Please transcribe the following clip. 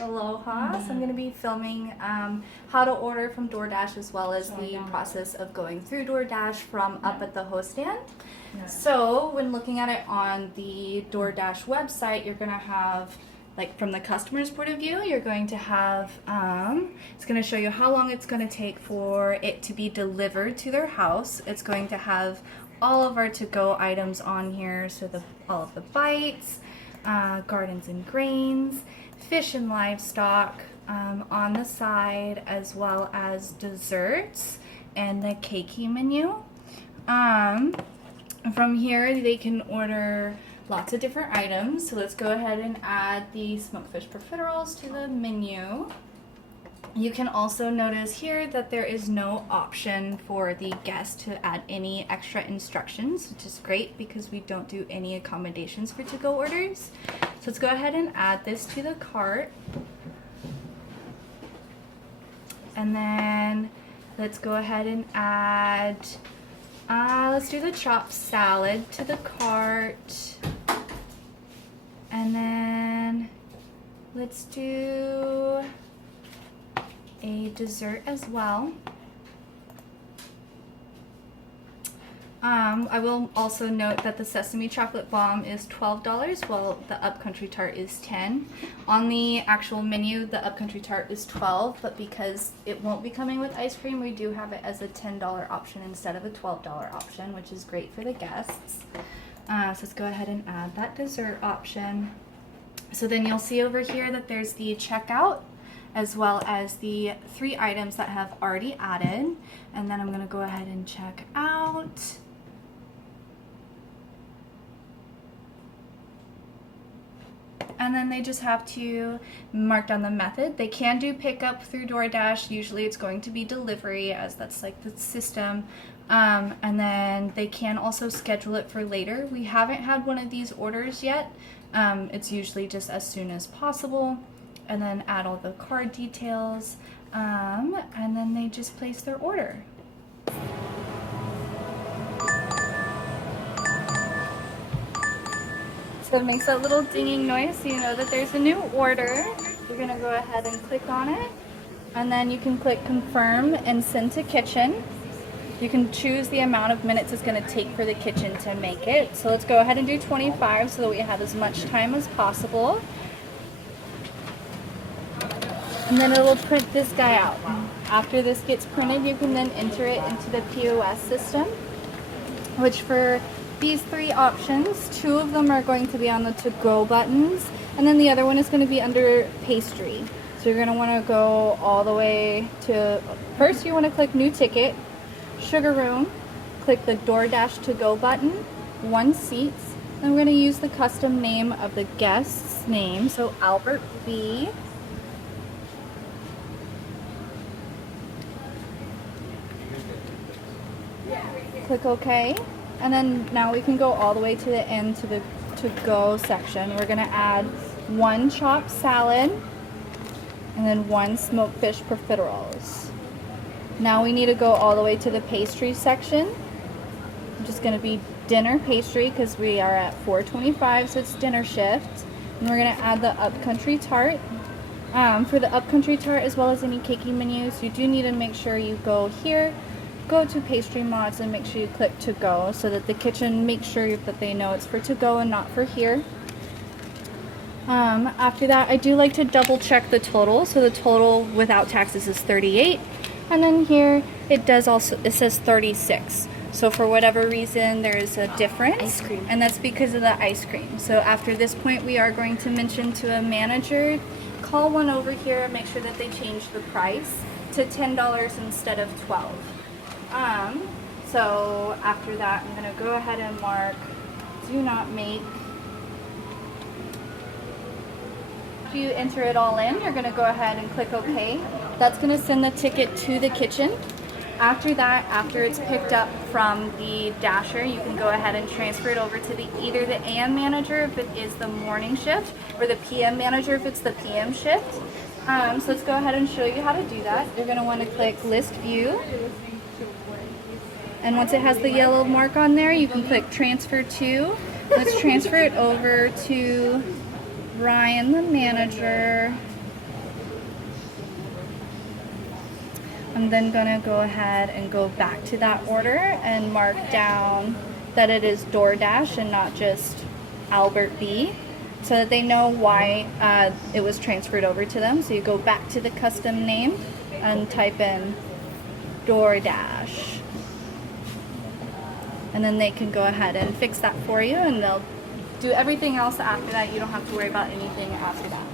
Aloha. So I'm going to be filming how to order from DoorDash as well as the process of going through DoorDash from up at the host stand. So when looking at it on the DoorDash website, you're going to have, like from the customer's point of view, you're going to have, it's going to show you how long it's going to take for it to be delivered to their house. It's going to have all of our to-go items on here, so all of the bites, gardens and grains, fish and livestock on the side, as well as desserts and the keiki menu. From here they can order lots of different items. So let's go ahead and add the smoked fish profiteroles to the menu. You can also notice here that there is no option for the guest to add any extra instructions, which is great because we don't do any accommodations for to-go orders. So let's go ahead and add this to the cart. And then let's go ahead and add, let's do the chopped salad to the cart. And then let's do a dessert as well. I will also note that the sesame chocolate bomb is $12, while the upcountry tart is $10. On the actual menu, the upcountry tart is $12, but because it won't be coming with ice cream, we do have it as a $10 option instead of a $12 option, which is great for the guests. So let's go ahead and add that dessert option. So then you'll see over here that there's the checkout, as well as the 3 items that have already added. And then I'm gonna go ahead and check out. And then they just have to mark down the method. They can do pickup through DoorDash. Usually it's going to be delivery, as that's like the system. And then they can also schedule it for later. We haven't had one of these orders yet. It's usually just as soon as possible. And then add all the card details, and then they just place their order. So it makes that little dinging noise so you know that there's a new order. You're gonna go ahead and click on it, and then you can click confirm and send to kitchen. You can choose the amount of minutes it's gonna take for the kitchen to make it. So let's go ahead and do 25 so that we have as much time as possible. And then it will print this guy out. After this gets printed, you can then enter it into the POS system, which for these 3 options, 2 of them are going to be on the to-go buttons, and then the other one is going to be under pastry. So you're going to want to go all the way to, first you want to click new ticket, sugar room, click the DoorDash to-go button, 1 seats, then we're going to use the custom name of the guest's name, so Albert B. Click OK, and then now we can go all the way to the end to the to-go section. We're going to add 1 chopped salad and then 1 smoked fish profiteroles. Now we need to go all the way to the pastry section. I'm just going to be dinner pastry because we are at 4:25, so it's dinner shift. And we're going to add the upcountry tart. For the upcountry tart as well as any keiki menus, you do need to make sure you go here, go to pastry mods, and make sure you click to go so that the kitchen makes sure that they know it's for to go and not for here. After that, I do like to double check the total. So the total without taxes is 38, and then here it says 36. So for whatever reason there is a difference, and that's because of the ice cream. So after this point we are going to mention to a manager, call one over here and make sure that they change the price to $10 instead of $12. So after that, I'm going to go ahead and mark do not make. After you enter it all in, you're going to go ahead and click OK. That's going to send the ticket to the kitchen. After that, after it's picked up from the dasher, you can go ahead and transfer it over to either the AM manager if it is the morning shift, or the PM manager if it's the PM shift. So let's go ahead and show you how to do that. You're going to want to click list view. And once it has the yellow mark on there, you can click transfer to. Let's transfer it over to Ryan, the manager. I'm then gonna go ahead and go back to that order and mark down that it is DoorDash and not just Albert B, so that they know why it was transferred over to them. So you go back to the custom name and type in DoorDash. And then they can go ahead and fix that for you, and they'll do everything else after that. You don't have to worry about anything after that.